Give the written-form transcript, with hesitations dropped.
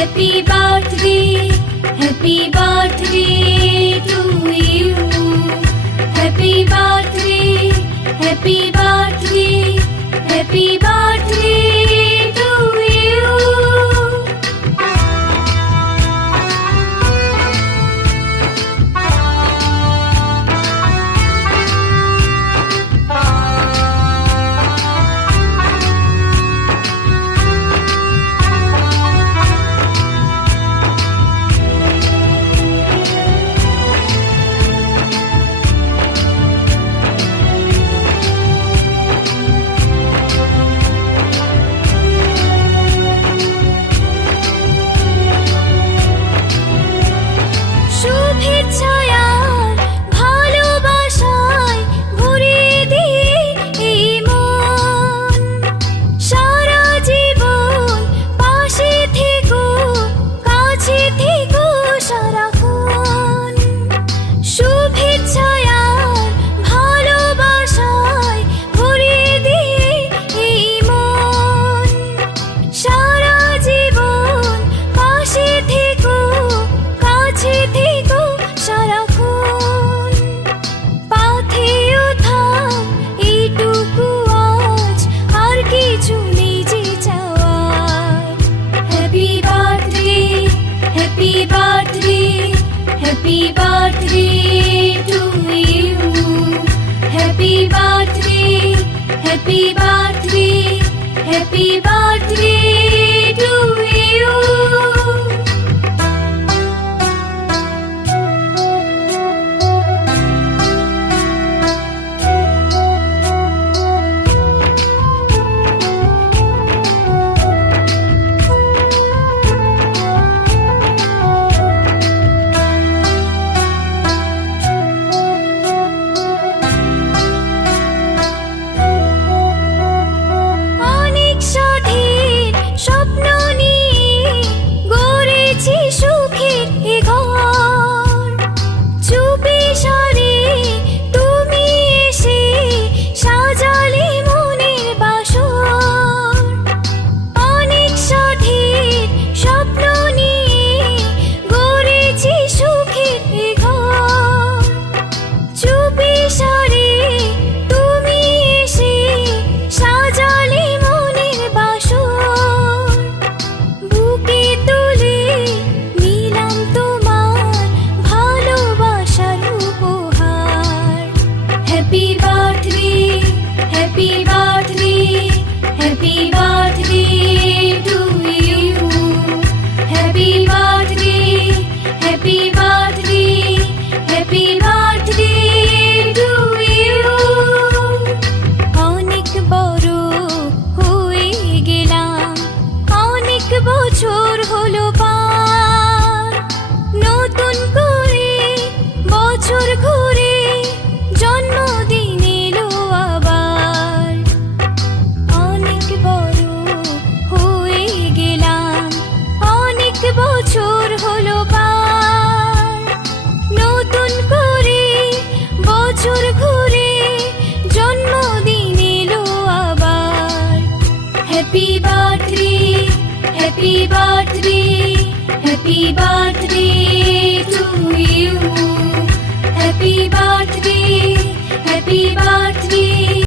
Happy birthday, happy birthday to you. Happy birthday, happy birthday, happy birthday to you. শুভেচ্ছায় আর ভালোবাসায় ভরিয়ে দিয়ে এই মন, সারা জীবন পাশে থেকো, কাছে থেকো সারাক্ষণ। শুভেচ্ছায় আর ভালোবাসায় ভরিয়ে দিয়ে এই মন, সারা জীবন পাশে থেকো, কাছে থেকো সারাক্ষণ। পাথেও থাক এইটুকু আজ, আর কিছু নেই যে চাওয়ার। Happy birthday, happy birthday, happy birthday to you. Happy birthday, happy birthday, happy birthday to you. অনেক সাথীর স্বপ্ন নিয়ে গড়েছি সুখের এ ঘর। চুপি সারে তুমি এসে সাজালে মনের বাসর। অনেক সাথীর স্বপ্ন নিয়ে গড়েছি সুখের এ ঘর। চুপি সারে তুমি এসে সাজালে মনের বাসর। বুকে তুলে নিলাম তোমার ভালোবাসার উপহার। Happy birthday, happy birthday, happy birthday to you. Happy birthday, happy birthday, happy birthday to you. অনেক বড় হয়ে গেলাম, অনেক বছর হলো পার। নতুন করে বছর ঘুরে জন্মদিন এলো আবার। অনেক বড় হয়ে গেলাম, অনেক বছর হলো পার। নতুন করে বছর ঘুরে জন্মদিন এলো আবার। Happy birthday, happy birthday, happy birthday to you. Happy birthday, happy birthday.